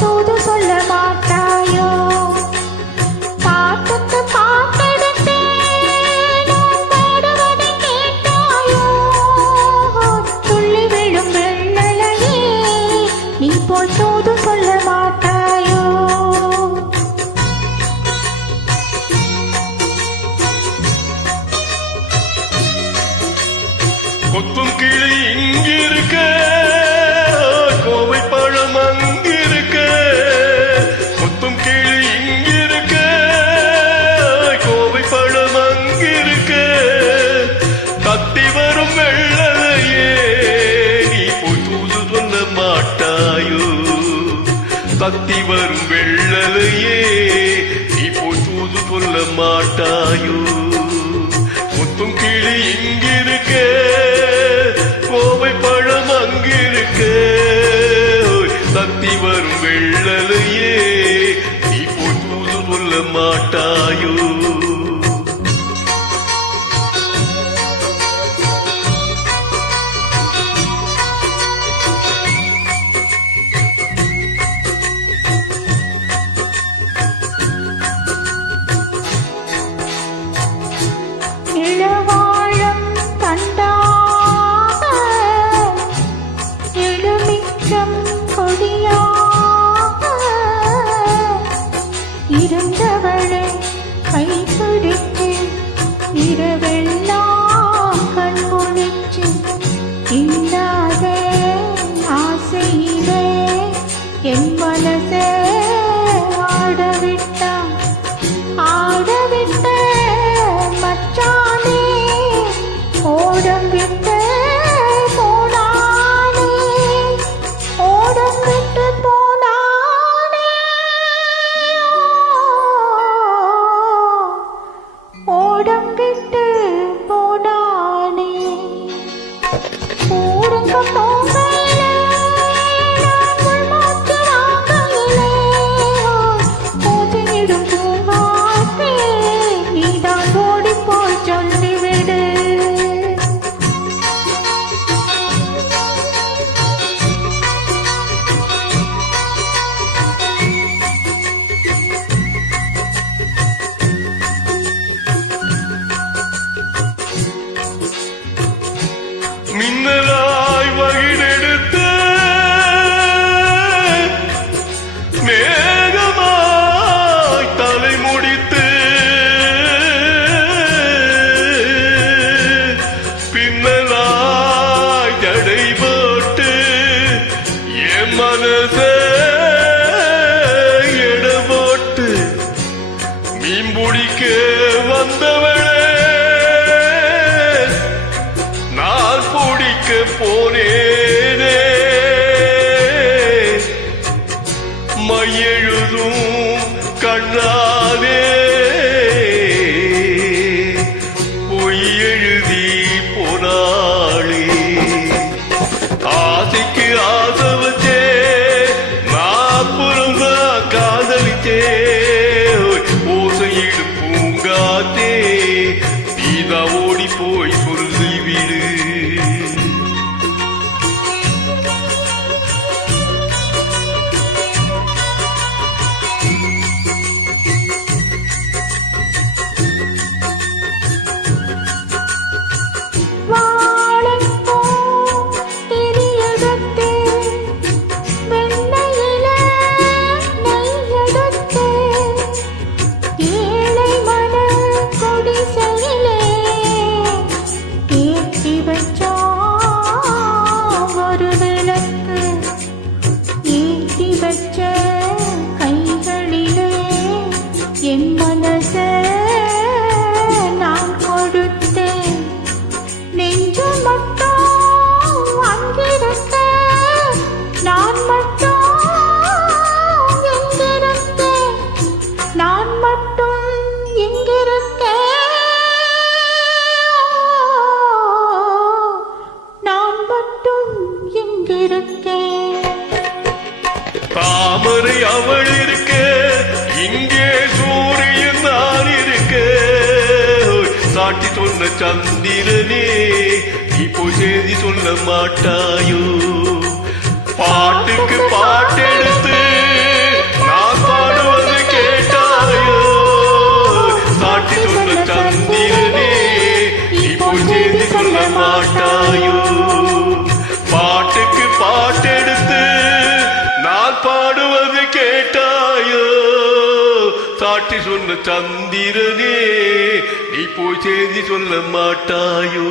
போல் தூது சொல்ல மாட்டாயோ? பாட்டுக்கு பாட்டெடுத்து நான் பாடுவதை கேட்டாயோ? துள்ளி விழும் வெள்ளலையே நீ போல் தூது சொல்ல மாட்டாயோ? கொத்தும் கிளி இங்கிருக்க, கோவை பழம் அங்கிருக்க. கொத்தும் கிளி இங்கிருக்க, கோவை பழம் அங்கிருக்க. தத்தி வரும் வெள்ளலையே நீ போய் தூது சொல்ல மாட்டாயோ? தத்தி வரும் வெள்ளலையே நீ போய் தூது சொல்ல மாட்டாயோ? கொத்தும் கிளி இங்கிருக்க, கோவை பழம் அங்கிருக்க. தத்தி வரும் வெள்ளலையே நீ போய் தூது சொல்ல மாட்டாயோ? இளவாழம் தண்டாக எழுமிச்சம் கொடியாக இருந்தவளை கைப்பிடித்து இரவெல்லாம் கண்முழிச்சு இல்லாத ஆசையிலே என் மனசே ஆடவிட்டான். ஆடவிட்ட மச்சானே ஓடம் விட்டு போனானே, ஓடம் விட்டு போனானே, ஓடம் விட்டு போனானே. ஊருங்க போகையிலே நான் உள்மூச்சு வாங்கையிலே போதிடும் பூங்காற்றே நீதான் ஓடிப்போய் சொல்லிவிடு. மின்னலாய் வகிடெடுத்து மேகமாய் தலை முடித்து பின்னலாய் ஜடை போட்டு என் மனசே எட போட்டு மீன் பிடிக்க வந்தவளே நான் பிடிக்க போனேனே. மையெழுதும் கண்ணாலே பொய் எழுதி போனாளே. ஆசைக்கு ஆசை வச்சே நான் புறம்தான் காதலிச்சே. ஓசையிடும் பூங்காத்தே நீதான் ஓடி போய் சொல்லிவிடு. வாழைப்பூ திரியெடுத்து வெண்ணையிலே நெய்யெடுத்து ஏழை மன குடிசையிலே ஏற்றி வச்சான் ஒரு விளக்கு. ஏற்றி வச்ச கைகளிலே என் மனசே நான் கொடுத்தேன். நெஞ்சு மட்டும் அங்கிருக்க, நான் மட்டும் எங்கிருக்க, நான் மட்டும் எங்கிருக்க, நான் மட்டும் எங்கிருக்க. தாமரை அவள் இருக்க, இங்கே சூரியன் நான் இருக்க. சாட்டி சொன்ன சந்திரனே இப்போ செய்தி சொல்ல மாட்டாயோ? பாட்டுக்கு பாட்டெடுத்து காட்டி சொன்ன சந்திரனே நீ போய் செய்தி சொல்ல மாட்டாயோ